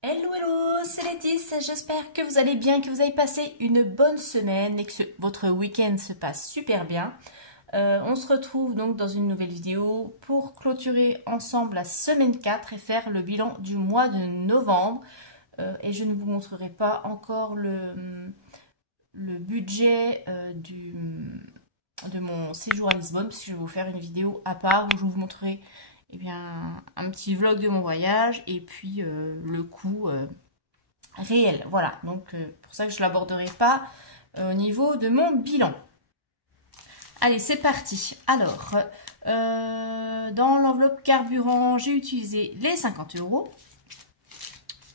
Hello, hello, c'est Laetitia, j'espère que vous allez bien, que vous avez passé une bonne semaine et que votre week-end se passe super bien. On se retrouve donc dans une nouvelle vidéo pour clôturer ensemble la semaine 4 et faire le bilan du mois de novembre. Et je ne vous montrerai pas encore le budget de mon séjour à Lisbonne, parce que je vais vous faire une vidéo à part où je vous montrerai un petit vlog de mon voyage et puis le coût réel. Voilà, donc pour ça que je ne l'aborderai pas au niveau de mon bilan. Allez, c'est parti. Alors, dans l'enveloppe carburant, j'ai utilisé les 50 €.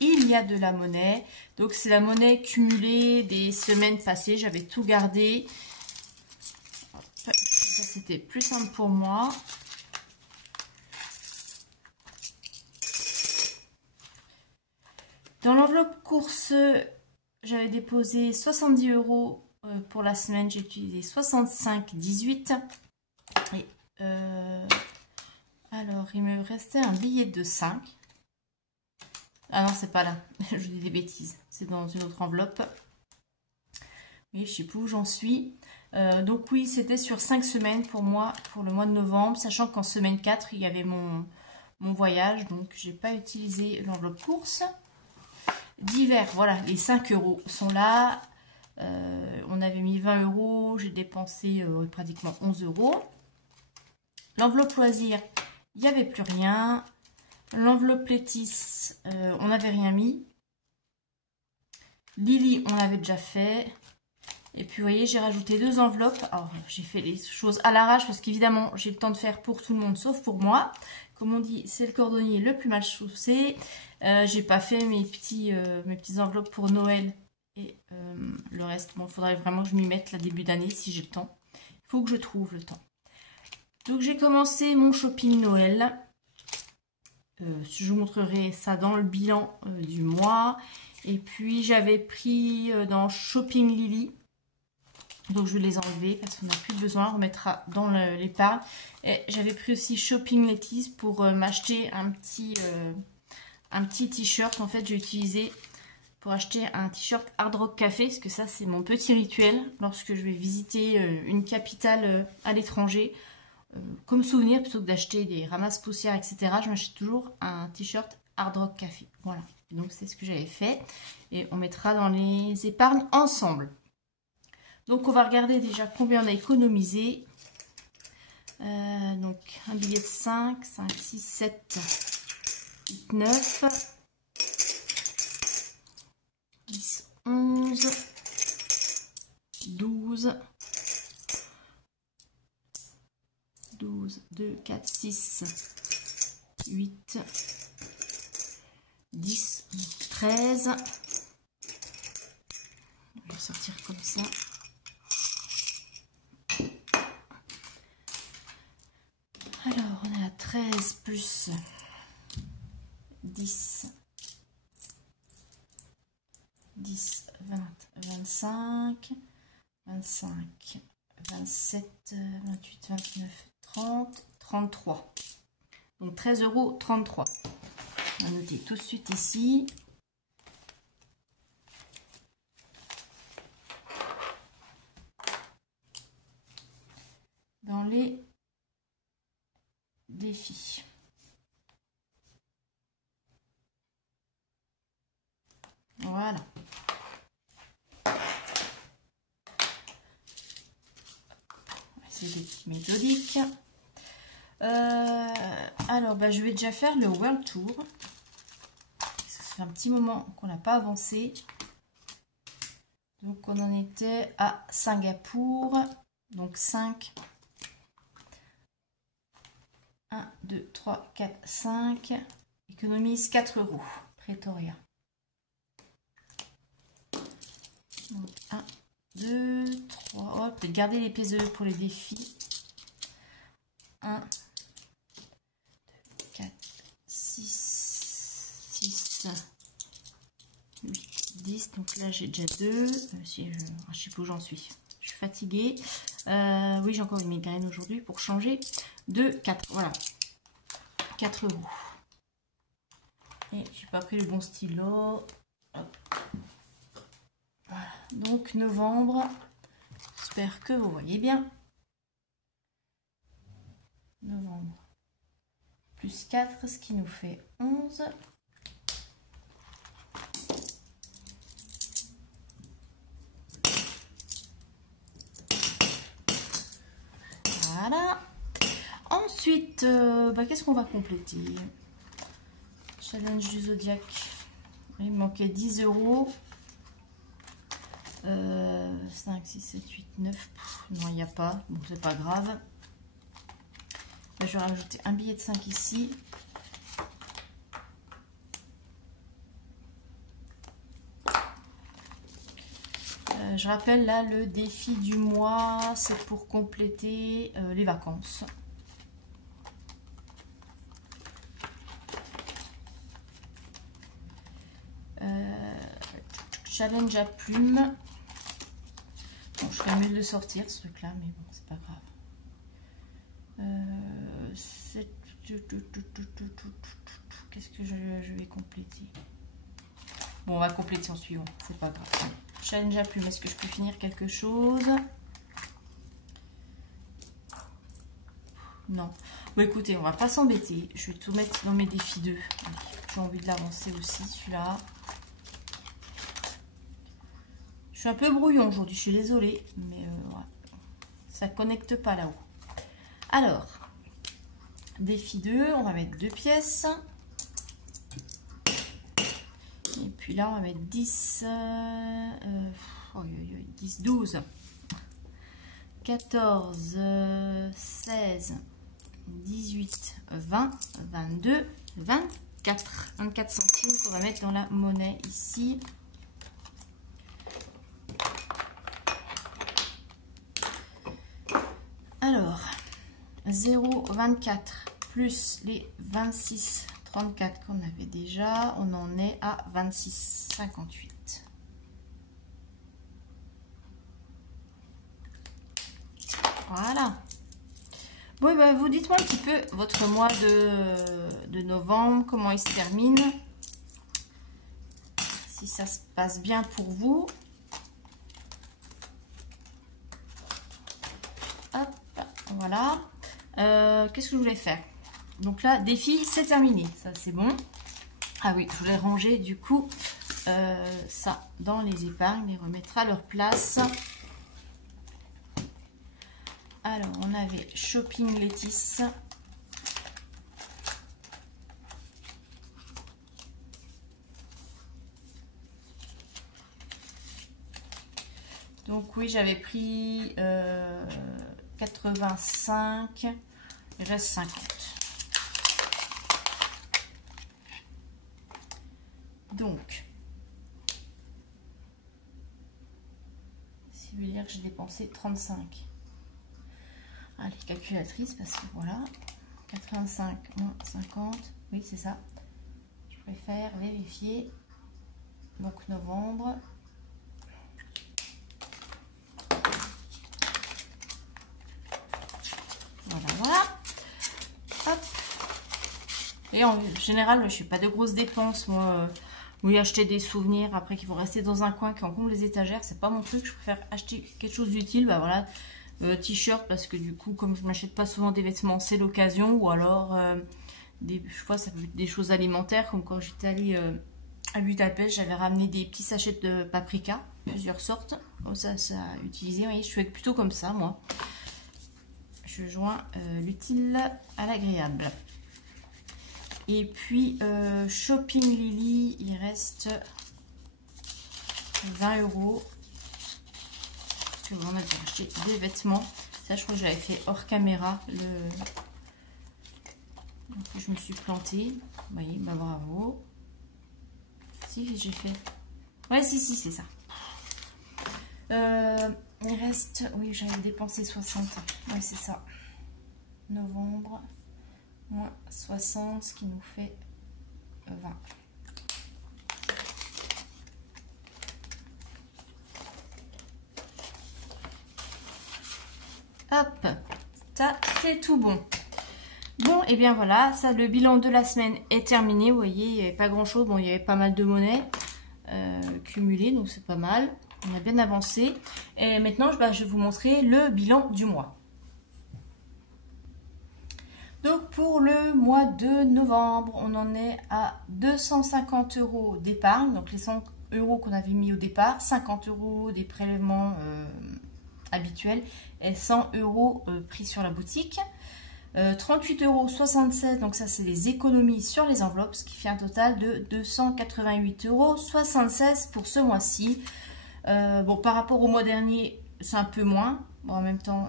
Il y a de la monnaie. Donc, c'est la monnaie cumulée des semaines passées. J'avais tout gardé. Ça, c'était plus simple pour moi. Dans l'enveloppe course, j'avais déposé 70 € pour la semaine. J'ai utilisé 65,18. Et alors, il me restait un billet de 5. Ah non, c'est pas là. Je dis des bêtises. C'est dans une autre enveloppe. Mais je sais plus où j'en suis. Donc oui, c'était sur 5 semaines pour moi, pour le mois de novembre. Sachant qu'en semaine 4, il y avait mon voyage. Donc, j'ai pas utilisé l'enveloppe course. Divers, voilà, les 5 € sont là. On avait mis 20 €. J'ai dépensé pratiquement 11 €. L'enveloppe loisir, il n'y avait plus rien. L'enveloppe Létis, on n'avait rien mis. Lily, on l'avait déjà fait. Et puis, vous voyez, j'ai rajouté 2 enveloppes. Alors, j'ai fait les choses à l'arrache parce qu'évidemment, j'ai le temps de faire pour tout le monde, sauf pour moi. Comme on dit, c'est le cordonnier le plus mal chaussé. J'ai pas fait mes petites enveloppes pour Noël et le reste. Bon, il faudrait vraiment que je m'y mette là début d'année si j'ai le temps. Il faut que je trouve le temps. Donc, j'ai commencé mon shopping Noël. Je vous montrerai ça dans le bilan du mois. Et puis, j'avais pris dans Shopping Lily. Donc, je vais les enlever parce qu'on n'a plus besoin. On remettra dans l'épargne. Et j'avais pris aussi Shopping Létis pour m'acheter un petit t-shirt. En fait, j'ai utilisé pour acheter un t-shirt Hard Rock Café. Parce que ça, c'est mon petit rituel lorsque je vais visiter une capitale à l'étranger. Comme souvenir, plutôt que d'acheter des ramasses-poussières, etc., je m'achète toujours un t-shirt Hard Rock Café. Voilà. Et donc, c'est ce que j'avais fait. Et on mettra dans les épargnes ensemble. Donc, on va regarder déjà combien on a économisé. Donc, un billet de 5, 5, 6, 7, 8, 9, 10, 11, 12, 2, 4, 6, 8, 10, 13. On va sortir comme ça. Alors, on est à 13 plus 10, 20, 25, 25, 27, 28, 29, 30, 33. Donc 13,33 €. On va noter tout de suite ici. Dans les défis. Voilà. C'est des petits méthodiques. Alors, je vais déjà faire le World Tour. Ça fait un petit moment qu'on n'a pas avancé. Donc, on en était à Singapour. Donc, 5. 1, 2, 3, 4, 5. Économise 4 €. Pretoria. Donc, 1, 2, 3. Peut-être garder les pièces de pour les défis. 1, 2, 4, 6, 8, 10. Donc là, j'ai déjà 2. Si je ne sais pas où j'en suis. Je suis fatiguée. Oui, j'ai encore une migraine aujourd'hui pour changer de 4. Voilà. 4 €. Et j'ai pas pris le bon stylo. Hop. Voilà. Donc novembre. J'espère que vous voyez bien. Novembre. Plus 4, ce qui nous fait 11. Voilà. Ensuite, qu'est-ce qu'on va compléter? Challenge du Zodiac. Il me manquait 10 €. 5, 6, 7, 8, 9. Non, il n'y a pas. Bon, c'est pas grave. Là, je vais rajouter un billet de 5 ici. Je rappelle, là, le défi du mois, c'est pour compléter les vacances. Challenge à plumes. Bon, je ferais mieux de le sortir, ce truc-là, mais bon, c'est pas grave. Qu'est-ce que je vais compléter? Bon, on va compléter en suivant, c'est pas grave. Challenge à plumes, est-ce que je peux finir quelque chose? Non. Bon, écoutez, on va pas s'embêter. Je vais tout mettre dans mes défis 2. J'ai envie de l'avancer aussi, celui-là. Je suis un peu brouillon aujourd'hui, je suis désolée, mais ouais, ça connecte pas là-haut. Alors, défi 2, on va mettre 2 pièces. Et puis là, on va mettre 10, 10, 12, 14, 16, 18, 20, 22, 24. 24 centimes qu'on va mettre dans la monnaie ici. Alors, 0,24 plus les 26,34 qu'on avait déjà, on en est à 26,58. Voilà. Bon, ben, vous dites-moi un petit peu votre mois de novembre, comment il se termine. Si ça se passe bien pour vous. Hop, voilà. Qu'est-ce que je voulais faire? Donc là, défi, c'est terminé. Ça, c'est bon. Ah oui, je voulais ranger du coup ça dans les épargnes, les remettre à leur place. Alors, on avait Shopping Lettice. Donc oui, j'avais pris 85, il reste 50. Donc, ça veut dire que j'ai dépensé 35. Allez, calculatrice, parce que voilà, 85 moins 50, oui c'est ça. Je préfère vérifier. Donc novembre. Voilà, voilà. Hop. Et en général, je ne fais pas de grosses dépenses. Moi, oui, acheter des souvenirs après qui vont rester dans un coin qui encombre les étagères, c'est pas mon truc. Je préfère acheter quelque chose d'utile. Bah voilà, t-shirt, parce que du coup, comme je m'achète pas souvent des vêtements, c'est l'occasion. Ou alors, je crois ça peut être des choses alimentaires, comme quand j'étais allée à Budapest, j'avais ramené des petits sachets de paprika, plusieurs sortes. Comme ça à utiliser. Vous voyez, je fais plutôt comme ça, moi. Je joins l'utile à l'agréable. Et puis, Shopping Lily, il reste 20 €. Parce que on a acheté des vêtements. Ça, je crois que j'avais fait hors caméra. Donc, je me suis plantée. Vous voyez, bah bravo. Si, j'ai fait. Ouais, si, c'est ça. Il reste. Oui, j'avais dépensé 60. Oui, c'est ça. Novembre. Moins 60, ce qui nous fait 20. Hop, ça c'est tout bon. Bon, et bien voilà, ça, le bilan de la semaine est terminé. Vous voyez, il n'y avait pas grand chose. Bon, il y avait pas mal de monnaie cumulée, donc c'est pas mal. On a bien avancé. Et maintenant, je vais vous montrer le bilan du mois. Donc pour le mois de novembre, on en est à 250 € d'épargne. Donc les 100 € qu'on avait mis au départ, 50 € des prélèvements habituels et 100 € pris sur la boutique. 38,76 €, donc ça c'est les économies sur les enveloppes, ce qui fait un total de 288,76 € pour ce mois-ci. Bon, par rapport au mois dernier, c'est un peu moins. Bon, en même temps,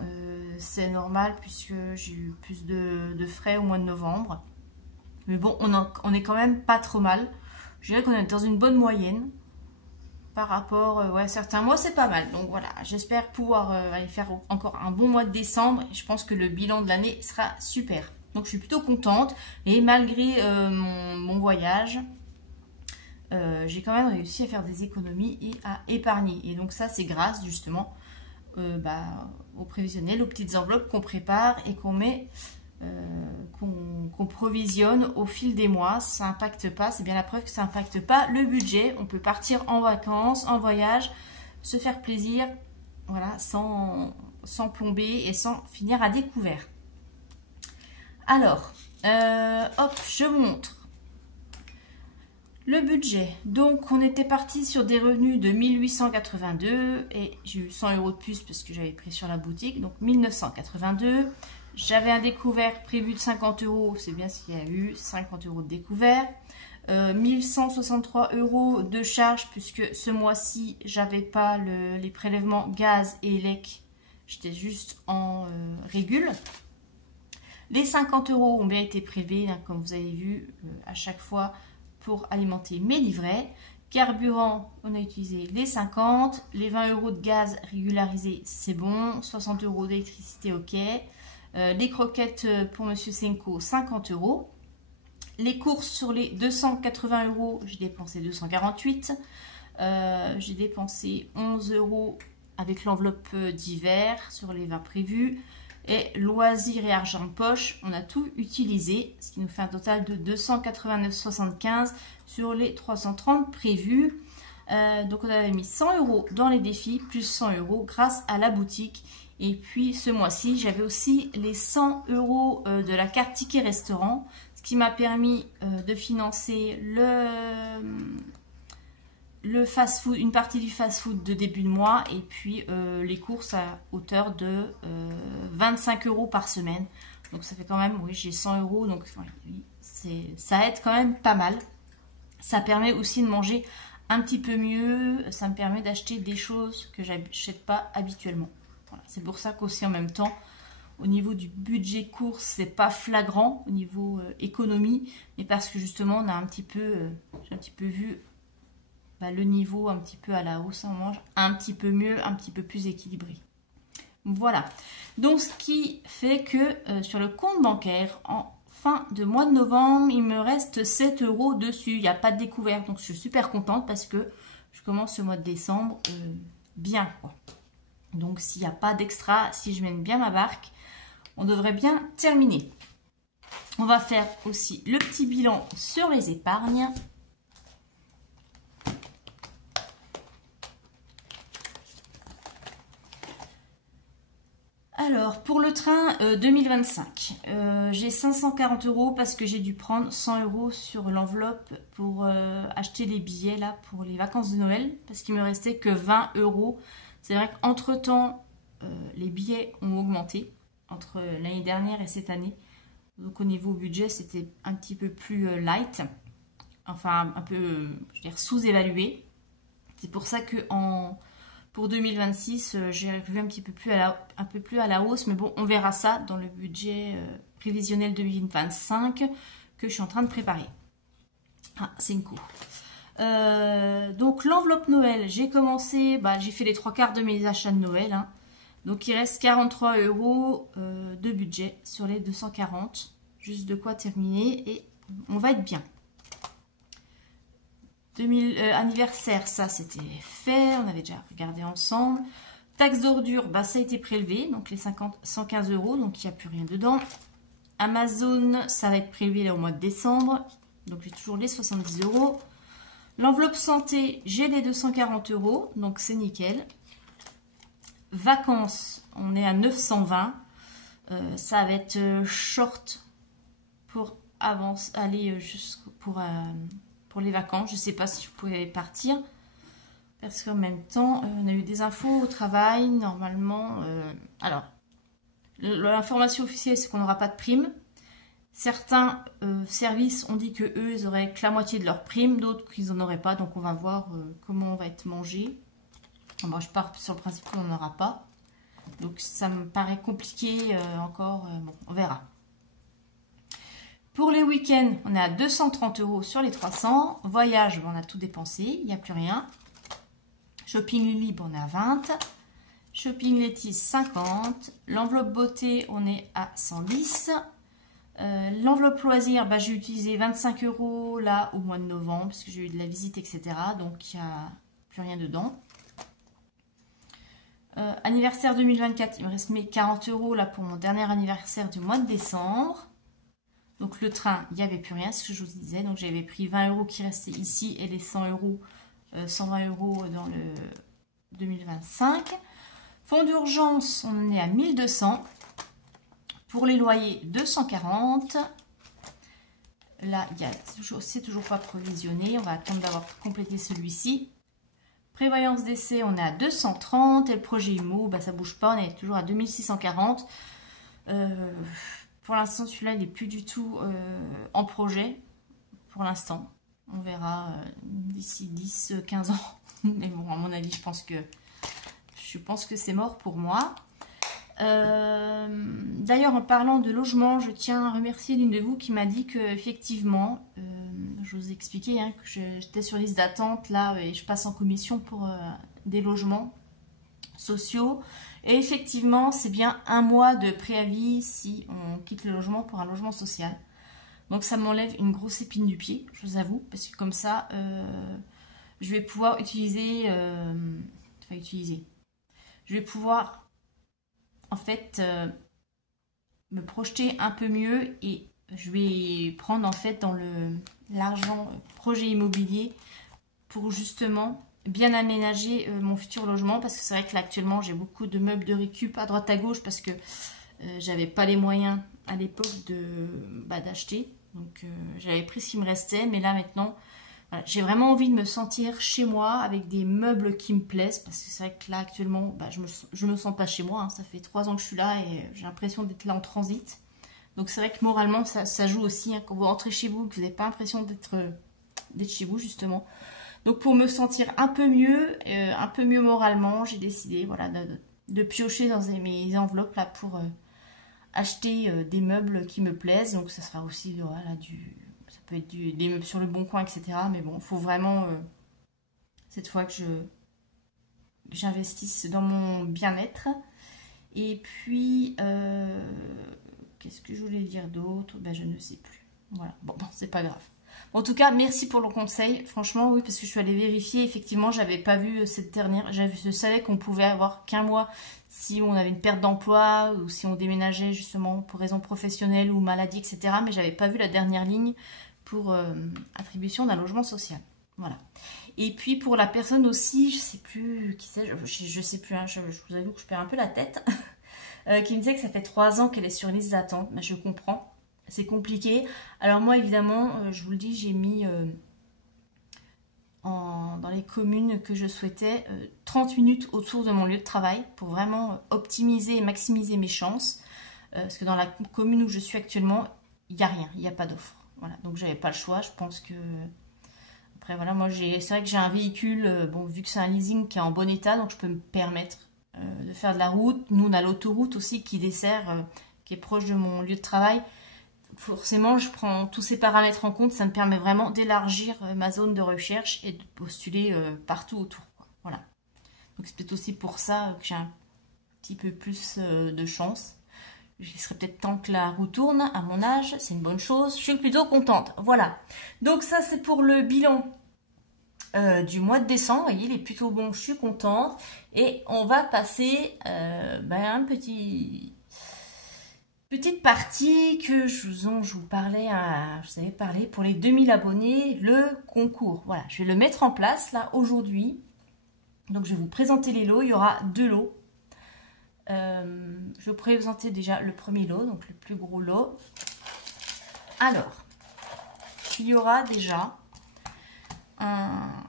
c'est normal puisque j'ai eu plus de frais au mois de novembre. Mais bon, on est quand même pas trop mal. Je dirais qu'on est dans une bonne moyenne. Par rapport à certains mois, c'est pas mal. Donc voilà, j'espère pouvoir aller faire encore un bon mois de décembre. Et je pense que le bilan de l'année sera super. Donc je suis plutôt contente. Et malgré mon voyage, j'ai quand même réussi à faire des économies et à épargner. Et donc ça, c'est grâce justement au prévisionnel, aux petites enveloppes qu'on prépare et qu'on met, qu'on provisionne au fil des mois. Ça n'impacte pas, c'est bien la preuve que ça n'impacte pas le budget. On peut partir en vacances, en voyage, se faire plaisir, voilà, sans plomber et sans finir à découvert. Alors, hop, je vous montre le budget. Donc on était parti sur des revenus de 1882 et j'ai eu 100 € de plus parce que j'avais pris sur la boutique, donc 1982. J'avais un découvert prévu de 50 €, c'est bien s'il y a eu 50 € de découvert. 1163 € de charges puisque ce mois-ci j'avais pas les prélèvements gaz et élec, j'étais juste en régule. Les 50 € ont bien été prélevés, hein, comme vous avez vu à chaque fois, pour alimenter mes livrets. Carburant, on a utilisé les 50, les 20 € de gaz régularisé, c'est bon, 60 € d'électricité, ok. Les croquettes pour Monsieur Senko, 50 €. Les courses sur les 280 €, j'ai dépensé 248. J'ai dépensé 11 € avec l'enveloppe d'hiver sur les 20 prévus. Et loisirs et argent de poche, on a tout utilisé, ce qui nous fait un total de 289,75 sur les 330 prévus. Donc on avait mis 100 € dans les défis, plus 100 € grâce à la boutique. Et puis ce mois-ci, j'avais aussi les 100 € de la carte ticket restaurant, ce qui m'a permis de financer le fast-food, une partie du fast-food de début de mois et puis les courses à hauteur de 25 € par semaine. Donc ça fait quand même, oui, j'ai 100 €, donc oui, ça aide quand même pas mal. Ça permet aussi de manger un petit peu mieux, ça me permet d'acheter des choses que j'achète pas habituellement. Voilà, c'est pour ça qu'aussi en même temps, au niveau du budget course, c'est pas flagrant au niveau économie, mais parce que justement on a un petit peu, j'ai un petit peu vu le niveau un petit peu à la hausse, on mange un petit peu mieux, un petit peu plus équilibré. Voilà, donc ce qui fait que sur le compte bancaire, en fin de mois de novembre, il me reste 7 € dessus, il n'y a pas de découverte, donc je suis super contente parce que je commence ce mois de décembre bien, quoi. Donc s'il n'y a pas d'extra, si je mène bien ma barque, on devrait bien terminer. On va faire aussi le petit bilan sur les épargnes. Alors, pour le train 2025, j'ai 540 € parce que j'ai dû prendre 100 € sur l'enveloppe pour acheter les billets là pour les vacances de Noël, parce qu'il me restait que 20 €. C'est vrai qu'entre-temps, les billets ont augmenté entre l'année dernière et cette année. Donc au niveau budget, c'était un petit peu plus light, enfin un peu, je veux dire, sous-évalué. C'est pour ça que pour 2026, j'ai revu un peu plus à la hausse, mais bon, on verra ça dans le budget prévisionnel 2025 que je suis en train de préparer. Ah, c'est une cour. Donc l'enveloppe Noël, j'ai commencé, j'ai fait les 3/4 de mes achats de Noël, hein. Donc il reste 43 € de budget sur les 240, juste de quoi terminer et on va être bien. Anniversaire, ça c'était fait, on avait déjà regardé ensemble. Taxe d'ordure, ça a été prélevé, donc les 115 €, donc il n'y a plus rien dedans. Amazon, ça va être prélevé au mois de décembre. Donc j'ai toujours les 70 €. L'enveloppe santé, j'ai les 240 €. Donc c'est nickel. Vacances, on est à 920. Ça va être short pour aller pour les vacances. Je ne sais pas si je pourrais partir. Parce qu'en même temps, on a eu des infos au travail. Normalement, alors, l'information officielle, c'est qu'on n'aura pas de prime. Certains services ont dit que eux, ils auraient que la moitié de leur prime. D'autres qu'ils n'en auraient pas. Donc, on va voir comment on va être mangé. Moi, je pars sur le principe qu'on n'en aura pas. Donc, ça me paraît compliqué encore. Bon, on verra. Pour les week-ends, on est à 230 € sur les 300. Voyage, on a tout dépensé. Il n'y a plus rien. Shopping Lily, on est à 20. Shopping Letty, 50. L'enveloppe beauté, on est à 110. L'enveloppe loisir, j'ai utilisé 25 € là au mois de novembre parce que j'ai eu de la visite, etc. Donc il n'y a plus rien dedans. Anniversaire 2024, il me reste mes 40 € là pour mon dernier anniversaire du mois de décembre. Donc le train, il n'y avait plus rien, c'est ce que je vous disais. Donc j'avais pris 20 € qui restaient ici et les 100 €, 120 € dans le 2025. Fonds d'urgence, on est à 1200. Pour les loyers, 240. Là, c'est toujours pas provisionné. On va attendre d'avoir complété celui-ci. Prévoyance d'essai, on est à 230. Et le projet IMO, ça bouge pas. On est toujours à 2640. Pour l'instant, celui-là, il n'est plus du tout en projet. Pour l'instant. On verra d'ici 10-15 ans. Mais bon, à mon avis, je pense que c'est mort pour moi. D'ailleurs, en parlant de logement, je tiens à remercier l'une de vous qui m'a dit que effectivement, je vous ai expliqué que j'étais sur liste d'attente là et je passe en commission pour des logements sociaux. Et effectivement, c'est bien 1 mois de préavis si on quitte le logement pour un logement social. Donc ça m'enlève une grosse épine du pied, je vous avoue, parce que comme ça, je vais pouvoir je vais pouvoir en fait me projeter un peu mieux et je vais prendre en fait dans l'argent projet immobilier pour justement bien aménager mon futur logement, parce que c'est vrai que là actuellement j'ai beaucoup de meubles de récup à droite à gauche parce que j'avais pas les moyens à l'époque d'acheter, donc j'avais pris ce qui me restait, mais là maintenant voilà, j'ai vraiment envie de me sentir chez moi avec des meubles qui me plaisent, parce que c'est vrai que là actuellement je me sens pas chez moi, ça fait 3 ans que je suis là et j'ai l'impression d'être là en transit, donc c'est vrai que moralement ça joue aussi, quand vous rentrez chez vous, que vous n'avez pas l'impression d'être chez vous justement. Donc pour me sentir un peu mieux moralement, j'ai décidé voilà, de piocher dans mes enveloppes là pour acheter des meubles qui me plaisent. Donc ça sera aussi voilà, ça peut être des meubles sur le bon coin, etc. Mais bon, il faut vraiment cette fois que j'investisse dans mon bien-être. Et puis, qu'est-ce que je voulais dire d'autre? Je ne sais plus. Voilà, bon c'est pas grave. En tout cas, merci pour le conseil. Franchement, oui, parce que je suis allée vérifier. Effectivement, j'avais pas vu cette dernière. Je savais qu'on pouvait avoir qu'un mois si on avait une perte d'emploi ou si on déménageait justement pour raison professionnelle ou maladie, etc. Mais j'avais pas vu la dernière ligne pour attribution d'un logement social. Voilà. Et puis pour la personne aussi, je sais plus qui c'est, je sais plus, je vous avoue que je perds un peu la tête, qui me disait que ça fait 3 ans qu'elle est sur liste d'attente. Je comprends. C'est compliqué. Alors moi, évidemment, je vous le dis, j'ai mis dans les communes que je souhaitais 30 minutes autour de mon lieu de travail pour vraiment optimiser et maximiser mes chances. Parce que dans la commune où je suis actuellement, il n'y a rien, il n'y a pas d'offre. Voilà, donc j'avais pas le choix. Je pense que... Après, voilà, moi, c'est vrai que j'ai un véhicule, bon, vu que c'est un leasing qui est en bon état, donc je peux me permettre de faire de la route. Nous, on a l'autoroute aussi qui dessert, qui est proche de mon lieu de travail. Forcément, je prends tous ces paramètres en compte, ça me permet vraiment d'élargir ma zone de recherche et de postuler partout autour. Voilà. Donc c'est peut-être aussi pour ça que j'ai un petit peu plus de chance. Il serait peut-être temps que la roue tourne à mon âge, c'est une bonne chose. Je suis plutôt contente. Voilà. Donc ça, c'est pour le bilan du mois de décembre. Vous voyez, il est plutôt bon, je suis contente. Et on va passer un petit Petite partie que je vous parlais, je vous avais parlé pour les 2000 abonnés, le concours. Voilà, je vais le mettre en place là aujourd'hui. Donc je vais vous présenter les lots, il y aura 2 lots. Je vais vous présenter déjà le premier lot, donc le plus gros lot. Alors, il y aura déjà un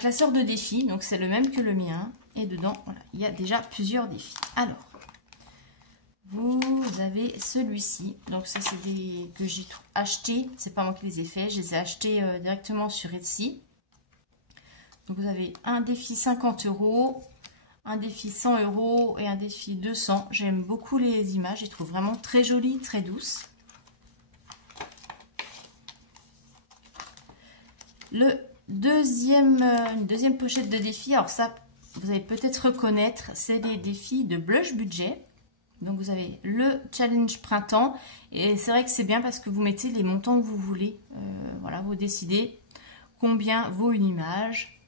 classeur de défis, donc c'est le même que le mien. Et dedans, voilà, il y a déjà plusieurs défis. Alors, vous avez celui-ci. Donc ça, c'est des que j'ai acheté. C'est pas moi qui les ai faits. Je les ai achetés directement sur Etsy. Donc vous avez un défi 50 €, un défi 100 € et un défi 200. J'aime beaucoup les images. Je les trouve vraiment très jolies, très douces. Une deuxième pochette de défis. Alors ça, vous allez peut-être reconnaître, c'est des défis de blush budget. Donc vous avez le challenge printemps et c'est vrai que c'est bien parce que vous mettez les montants que vous voulez. Voilà, vous décidez combien vaut une image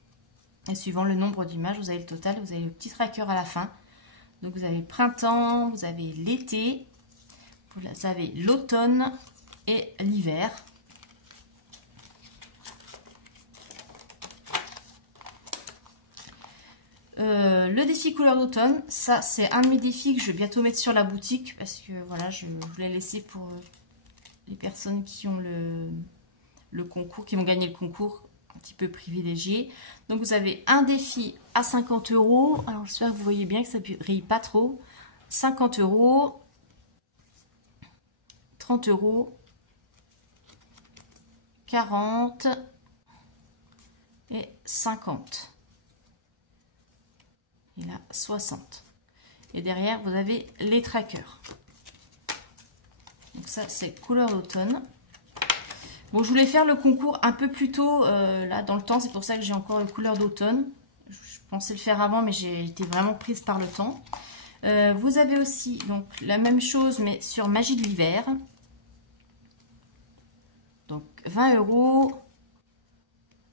et suivant le nombre d'images, vous avez le total, vous avez le petit tracker à la fin. Donc vous avez le printemps, vous avez l'été, vous avez l'automne et l'hiver. Le défi couleur d'automne, ça c'est un de mes défis que je vais bientôt mettre sur la boutique parce que voilà, je voulais laisser pour les personnes qui ont le concours, qui vont gagner le concours, un petit peu privilégié. Donc vous avez un défi à 50 €. Alors j'espère que vous voyez bien que ça brille pas trop. 50 €, 30 €, 40 et 50. Et là, 60. Et derrière, vous avez les trackers. Donc ça, c'est couleur d'automne. Bon, je voulais faire le concours un peu plus tôt, là, dans le temps. C'est pour ça que j'ai encore les couleurs d'automne. Je pensais le faire avant, mais j'ai été vraiment prise par le temps. Vous avez aussi donc la même chose, mais sur Magie de l'hiver. Donc, 20 €,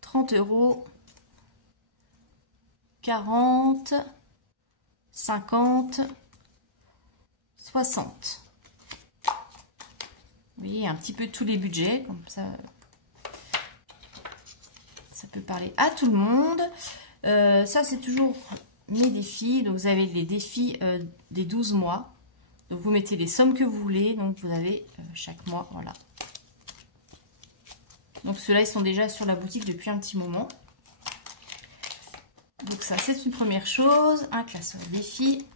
30 €, 40, 50, 60. Vous voyez, un petit peu tous les budgets, comme ça peut parler à tout le monde. Ça, c'est toujours mes défis. Donc, vous avez les défis des 12 mois. Donc, vous mettez les sommes que vous voulez. Donc, vous avez chaque mois, voilà. Donc, ceux-là, ils sont déjà sur la boutique depuis un petit moment. Donc ça, c'est une première chose, un classeur défi.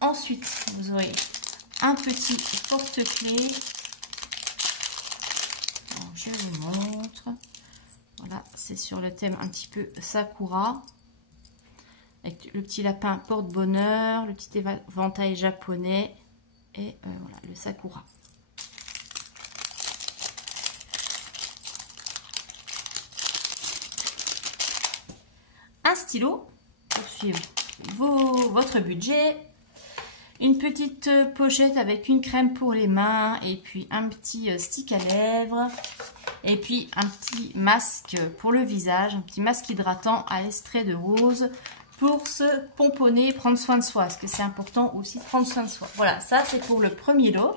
Ensuite, vous aurez un petit porte-clés. Je vous montre. Voilà, c'est sur le thème un petit peu Sakura. Avec le petit lapin porte-bonheur, le petit éventail japonais et voilà, le Sakura. Un stylo pour suivre votre budget, une petite pochette avec une crème pour les mains et puis un petit stick à lèvres et puis un petit masque pour le visage, un petit masque hydratant à extrait de rose pour se pomponner, prendre soin de soi, parce que c'est important aussi de prendre soin de soi. Voilà, ça c'est pour le premier lot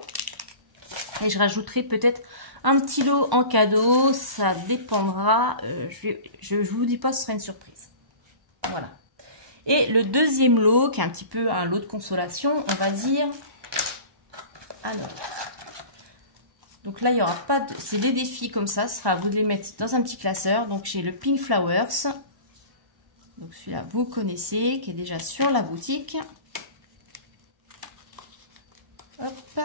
et je rajouterai peut-être un petit lot en cadeau, ça dépendra, je vous dis pas, ce sera une surprise. Voilà. Et le deuxième lot, qui est un petit peu un lot de consolation, on va dire. Alors. Donc là, il n'y aura pas de... C'est des défis comme ça. Ce sera à vous de les mettre dans un petit classeur. Donc j'ai le Pink Flowers. Donc celui-là, vous connaissez, qui est déjà sur la boutique. Hop.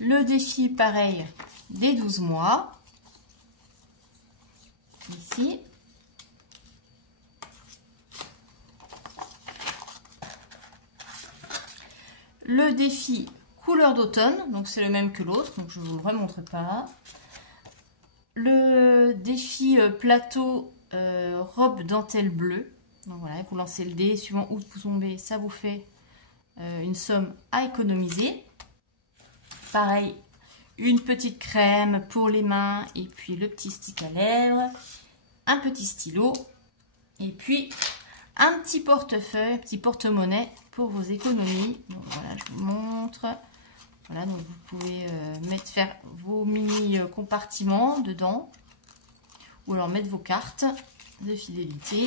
Le défi, pareil, des 12 mois. Ici. Le défi couleur d'automne, donc c'est le même que l'autre, donc je ne vous le remontre pas. Le défi plateau robe dentelle bleue. Donc voilà, vous lancez le dé, suivant où vous tombez, ça vous fait une somme à économiser. Pareil, une petite crème pour les mains et puis le petit stick à lèvres. un petit stylo et puis un petit portefeuille, un petit porte-monnaie pour vos économies. Donc voilà, je vous montre. Voilà, donc vous pouvez faire vos mini compartiments dedans ou alors mettre vos cartes de fidélité.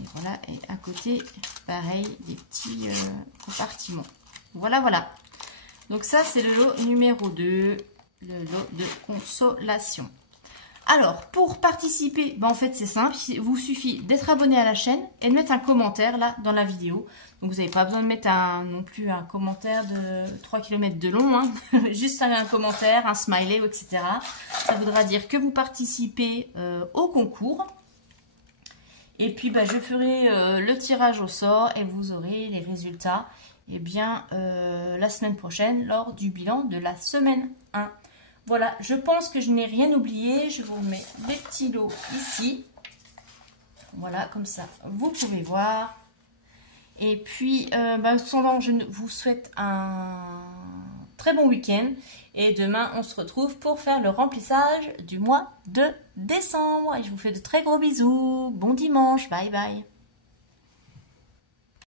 Et voilà, et à côté, pareil, des petits compartiments. Voilà, voilà. Donc ça, c'est le lot numéro 2, le lot de consolation. Alors, pour participer, ben en fait, c'est simple. Il vous suffit d'être abonné à la chaîne et de mettre un commentaire là dans la vidéo. Donc, vous n'avez pas besoin de mettre non plus un commentaire de 3 km de long. Hein. Juste un commentaire, un smiley, etc. Ça voudra dire que vous participez au concours. Et puis, ben, je ferai le tirage au sort et vous aurez les résultats la semaine prochaine lors du bilan de la semaine 1. Voilà, je pense que je n'ai rien oublié. Je vous mets les petits lots ici. Voilà, comme ça, vous pouvez voir. Et puis, cependant, je vous souhaite un très bon week-end. Et demain, on se retrouve pour faire le remplissage du mois de décembre. Et je vous fais de très gros bisous. Bon dimanche. Bye bye.